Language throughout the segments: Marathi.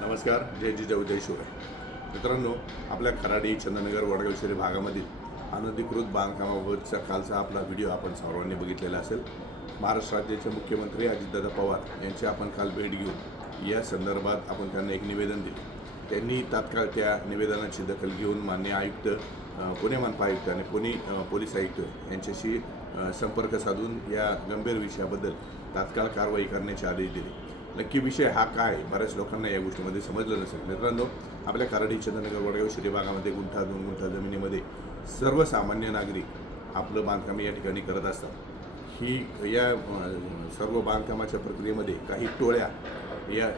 नमस्कार जय जिजाऊ जय शिवराय. मित्रांनो आपल्या खराडी चंद्रनगर वडगाव शहरी भागामधील अनधिकृत बांधकामाबाबतचा कालचा आपला व्हिडिओ आपण सर्वांनी बघितलेला असेल. महाराष्ट्र राज्याचे मुख्यमंत्री अजितदादा पवार यांची आपण काल भेट घेऊन या संदर्भात आपण त्यांना एक निवेदन दिले. त्यांनी तात्काळ त्या निवेदनाची दखल घेऊन मान्य आयुक्त पुणे मनपा आयुक्त आणि पुणे पोलीस आयुक्त यांच्याशी संपर्क साधून या गंभीर विषयाबद्दल तात्काळ कारवाई करण्याचे आदेश दिले. नक्की विषय हा काय? बऱ्याच लोकांना या गोष्टीमध्ये समजलं नसेल. मित्रांनो आपल्या कराडी चंद्रनगर वडगाव शहरी भागामध्ये गुंठा दोन गुंठा जमिनीमध्ये सर्वसामान्य नागरिक आपलं बांधकाम या ठिकाणी करत असतात. ही या सर्व बांधकामाच्या प्रक्रियेमध्ये काही टोळ्या या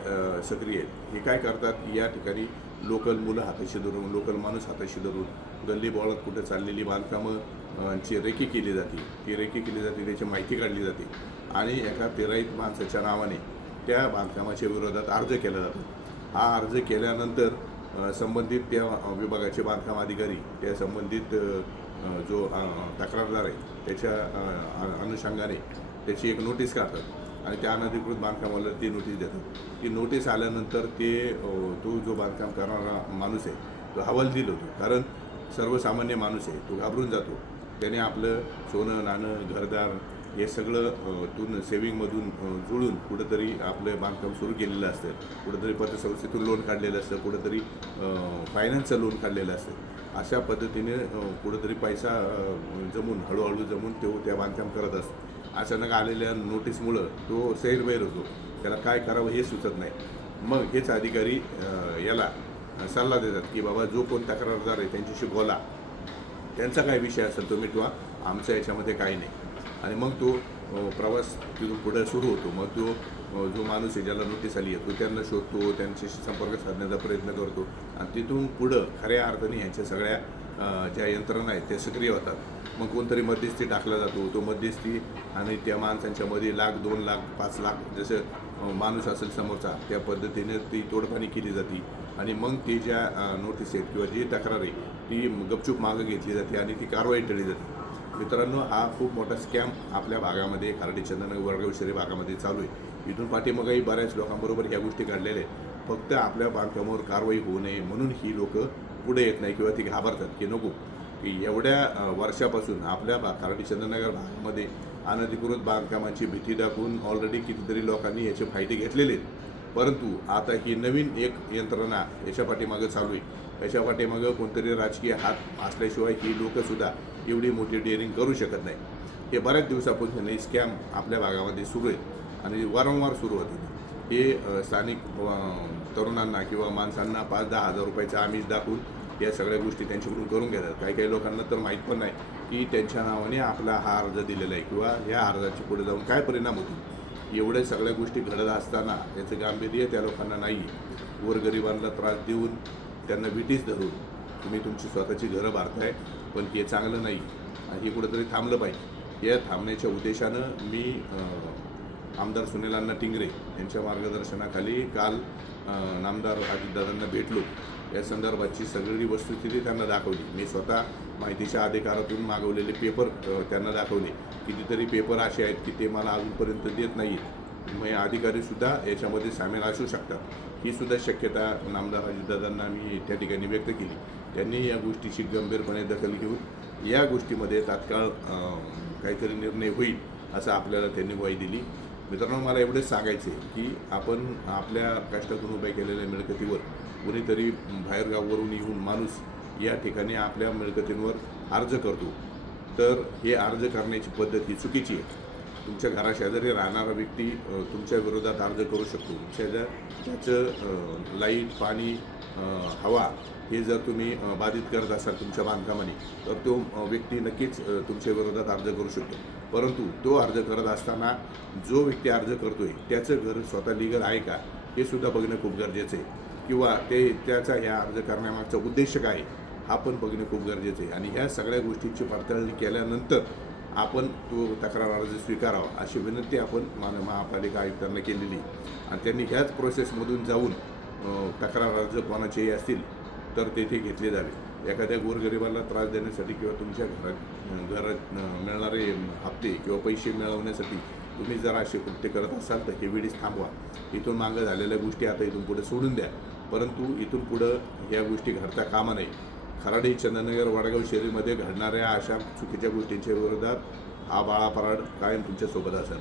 सक्रिय आहेत. हे काय करतात? या ठिकाणी लोकल मुलं हाताशी धरून लोकल माणूस हाताशी धरून गल्ली बोळात कुठं चाललेली बांधकामं ची रेकी केली जाते ती रेकी केली जाते त्याची माहिती काढली जाते. आणि एका पेराईत माणसाच्या नावाने त्या बांधकामाच्या विरोधात अर्ज केला जातो. हा अर्ज केल्यानंतर संबंधित त्या विभागाचे बांधकाम अधिकारी त्या संबंधित जो तक्रारदार आहे त्याच्या अनुषंगाने त्याची एक नोटीस काढतात आणि त्या अनधिकृत बांधकामाला ती नोटीस देतात. ती नोटीस आल्यानंतर ते तो जो बांधकाम करणारा माणूस आहे तो हवालदिल होतो. कारण सर्वसामान्य माणूस आहे तो घाबरून जातो. त्याने आपलं सोनं नाणं घरदार हे सगळं तून सेविंगमधून जुळून कुठंतरी आपलं बांधकाम सुरू केलेलं असतं. कुठंतरी पतसंस्थेतून लोन काढलेलं असतं. कुठंतरी फायनान्सचं लोन काढलेलं असतं. अशा पद्धतीने कुठंतरी पैसा जमून हळूहळू जमून तो त्या बांधकाम करत असतो. अचानक आलेल्या नोटीसमुळं तो सैरबैर होतो. त्याला काय करावं हे सुचत नाही. मग हेच अधिकारी याला सल्ला देतात की बाबा जो कोण तक्रारदार आहे त्यांच्याशी बोला. त्यांचा काय विषय असेल तो ठेवा आमच्या याच्यामध्ये काही नाही. आणि मग तो प्रवास तिथून पुढे सुरू होतो. मग तो जो माणूस आहे ज्याला नोटीस आली आहे तो त्यांना शोधतो त्यांच्याशी संपर्क साधण्याचा प्रयत्न करतो. आणि तिथून पुढं खऱ्या अर्थाने यांच्या सगळ्या ज्या यंत्रणा आहेत त्या सक्रिय होतात. मग कोणतरी मध्यस्थी टाकला जातो. तो मध्यस्थी आणि त्या माणसांच्या मध्ये लाख दोन लाख पाच लाख जसं माणूस असेल समोरचा त्या पद्धतीने ती तोडपाणी केली जाते. आणि मग ती ज्या नोटीस आहेत किंवा जी तक्रार आहे ती गपचूप मागं घेतली जाते आणि ती कारवाई टळली जाते. मित्रांनो हा खूप मोठा स्कॅम आपल्या भागामध्ये खारडी चंद्रनगर वर्गविषयी भागामध्ये चालू आहे. इथून पाठीमागही बऱ्याच लोकांबरोबर ह्या गोष्टी घडलेल्या आहेत. फक्त आपल्या बांधकामावर कारवाई होऊ नये म्हणून ही लोक पुढे येत नाही किंवा ती घाबरतात की नको. की एवढ्या वर्षापासून आपल्या भा खारडी चंद्रनगर भागामध्ये अनधिकृत बांधकामाची भीती दाखवून ऑलरेडी कितीतरी लोकांनी याचे फायदे घेतलेले आहेत. परंतु आता ही नवीन एक यंत्रणा याच्या पाठीमागं चालू आहे. याच्या पाठीमागं कोणतरी राजकीय हात असल्याशिवाय ही लोकंसुद्धा एवढी मोठी डेअरिंग करू शकत नाही. हे बऱ्याच दिवसापासून हे स्कॅम आपल्या भागामध्ये सुरू आहेत आणि वारंवार सुरू होते हे स्थानिक तरुणांना किंवा माणसांना पाच दहा हजार रुपयाचं आमिष दाखवून या सगळ्या गोष्टी त्यांच्याकडून करून घेतात. काही काही लोकांना तर माहीत पण नाही की त्यांच्या नावाने आपला हा अर्ज दिलेला आहे किंवा या अर्जाची पुढे जाऊन काय परिणाम होतील. एवढ्या सगळ्या गोष्टी घडत असताना याचं गांभीर्य त्या लोकांना नाही आहे गोरगरिबांना त्रास देऊन त्यांना विटीस धरून तुम्ही तुमची स्वतःची घरं बांधताय पण हे चांगलं नाही. आणि हे कुठंतरी थांबलं पाहिजे. या थांबण्याच्या उद्देशानं मी आमदार सुनीलांना टिंगरे यांच्या मार्गदर्शनाखाली काल नामदार अजितदादांना भेटलो. या संदर्भाची सगळी वस्तुस्थिती त्यांना दाखवली. मी स्वतः माहितीच्या अधिकारातून मागवलेले पेपर त्यांना दाखवले. कितीतरी पेपर असे आहेत की ते मला अजूनपर्यंत देत नाही आहेत अधिकारीसुद्धा याच्यामध्ये सामील असू शकतात. ही सुद्धा शक्यता नामदार अजितदादांना मी त्या ठिकाणी व्यक्त केली. त्यांनी या गोष्टीची गंभीरपणे दखल घेऊन या गोष्टीमध्ये तात्काळ काहीतरी निर्णय होईल असं आपल्याला त्यांनी ग्वाही दिली. मित्रांनो मला एवढेच सांगायचे की आपण आपल्या कष्टातून उभ्या केलेल्या मिळकतीवर कुणीतरी बाहेरगावावरून येऊन माणूस या ठिकाणी आपल्या मिळकतींवर अर्ज करतो. तर हे अर्ज करण्याची पद्धत ही चुकीची आहे. तुमच्या घराशेजारी राहणारा व्यक्ती तुमच्या विरोधात अर्ज करू शकतो. शेजार त्याचं लाइट पाणी हवा हे जर तुम्ही बाधित करत असाल तुमच्या बांधकामाने तर तो व्यक्ती नक्कीच तुमच्या विरोधात अर्ज करू शकतो. परंतु तो अर्ज करत असताना जो व्यक्ती अर्ज करतो आहे त्याचं घर स्वतः लिगल आहे का हे सुद्धा बघणं खूप गरजेचं आहे. किंवा ते त्याचा ह्या अर्ज करण्यामागचा उद्देश काय हा पण बघणं खूप गरजेचं आहे. आणि ह्या सगळ्या गोष्टींची पडताळणी केल्यानंतर आपण तो तक्रार अर्ज स्वीकारावा अशी विनंती आपण मान महापालिका आयुक्तांना केलेली आणि त्यांनी ह्याच प्रोसेसमधून जाऊन तक्रार अर्ज कोणाचेही असतील तर तेथे घेतले जावे. एखाद्या गोरगरिबाला त्रास देण्यासाठी किंवा तुमच्या घरात घरात मिळणारे हप्ते किंवा पैसे मिळवण्यासाठी तुम्ही जर असे कृत्य करत असाल तर हे वेळीच थांबवा. इथून मागं झालेल्या गोष्टी आता इथून पुढे सोडून द्या. परंतु इथून पुढं या गोष्टी घडता कामा नये. खराडी चंदनगर वडगाव शहरीमध्ये घडणाऱ्या अशा चुकीच्या गोष्टींच्या विरोधात हा बाळा पराड कायम तुमच्यासोबत असेल.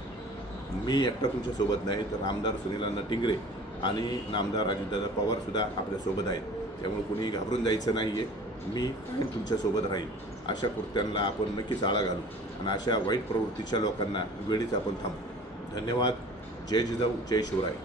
मी एकटा तुमच्यासोबत नाही तर आमदार सुनील अण्णा टिंगरे आणि नामदार अजितदादा पवारसुद्धा आपल्यासोबत आहेत. त्यामुळे कुणी घाबरून जायचं नाही आहे मी कायम तुमच्यासोबत राहील. अशा कृत्यांना आपण नक्कीच आळा घालू आणि अशा वाईट प्रवृत्तीच्या लोकांना वेळीच आपण थांबू धन्यवाद. जय जिजाऊ जय शिवराय.